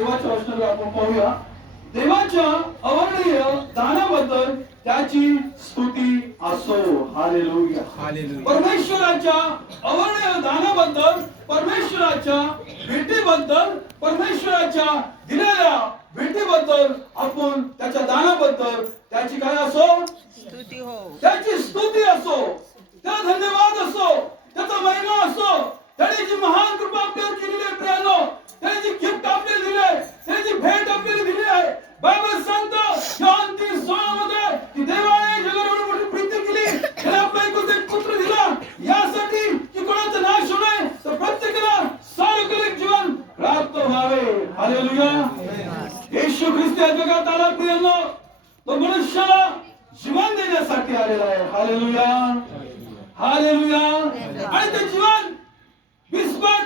देवाच्या वचनाला आपण पाहूया. देवाच्या अवर्णनीय दानाबद्दल त्याची स्तुती असो. हालेलुया. परमेश्वराच्या अवर्णनीय दानाबद्दल, परमेश्वराच्या भेटीबद्दल, परमेश्वराच्या दिलेल्या भेटीबद्दल, आपण त्याच्या दानाबद्दल त्याची काय असो, स्तुती हो. त्याची स्तुती असो, त्या धन्यवाद असो, त्याचा महिमा असो. त्याने जी महान कृपा आपल्यावर केलेली आहे प्रियानो, त्याने जी गिफ्ट आपल्याला दिली आहे, त्याने जी भेट आपल्याला दिली आहे. बायबल सांगतो योहान 3:16 मध्ये की देवाने जगावर एवढी मोठी प्रीती केली, त्याने आपला एक पुत्र दिला यासाठी की कोणाचा नाश होऊ नये, तर प्रत्येकाला सार्वकालिक जीवन प्राप्त व्हावे. हालेलुया. येशू ख्रिस्त या जगात आला प्रियानो, तो मनुष्याला जीवन देण्यासाठी आलेला आहे. हालेलुया. हालेलुया. आणि ते जीवन 20 पट,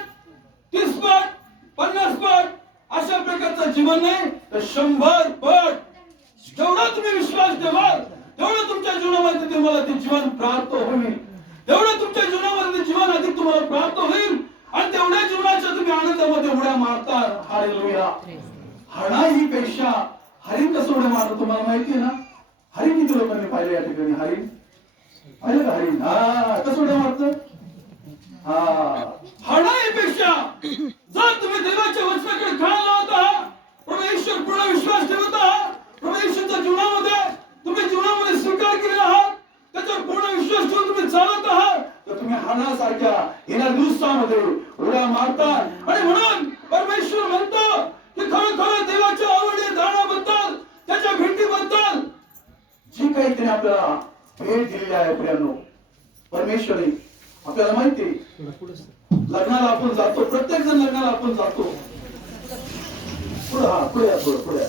30 पट, 50 पट अशा प्रकारचं जीवन नाही, तर 100 पट. जेवढा तुम्ही विश्वास ठेवाल तेवढं तुमच्या जीवनामध्ये तुम्हाला ते जीवन प्राप्त होईल, तेवढं तुमच्या जीवनामध्ये ते जीवन अधिक तुम्हाला प्राप्त होईल आणि तेवढ्या जीवनाच्या तुम्ही आनंदामध्ये उड्या मारता. हालेलुया. हरणाही पेक्षा हरिण कसं उड्या मारतो तुम्हाला माहिती आहे ना? हरिण किती लोकांनी पाहिलं या ठिकाणी? हरिण पाहिलं का? हरिण कसं उड्या मारतं? हरणापेक्षा जर तुम्ही देवाच्या वचनाकडे कान लावत आहात, परमेश्वर पूर्ण विश्वास ठेवत आहात, परमेश्वरच्या जीवनामध्ये तुम्ही जीवनामध्ये स्वीकार केलेला आहात, त्याच्यावर पूर्ण विश्वास ठेवून तुम्ही चालत आहात, तर तुम्ही हरणासारख्या येणाऱ्या दिवसामध्ये उड्या मारता. आणि म्हणून परमेश्वर म्हणतो की खरोखर देवाच्या आवडी दानाबद्दल, त्याच्या भेटीबद्दल जी काही त्याने आपल्याला भेट दिलेली आहे प्रियानो, परमेश्वरी आपल्याला माहिती लग्नाला आपण जातो, प्रत्येक जण लग्नाला आपण जातो. पुढे पुढे पुढे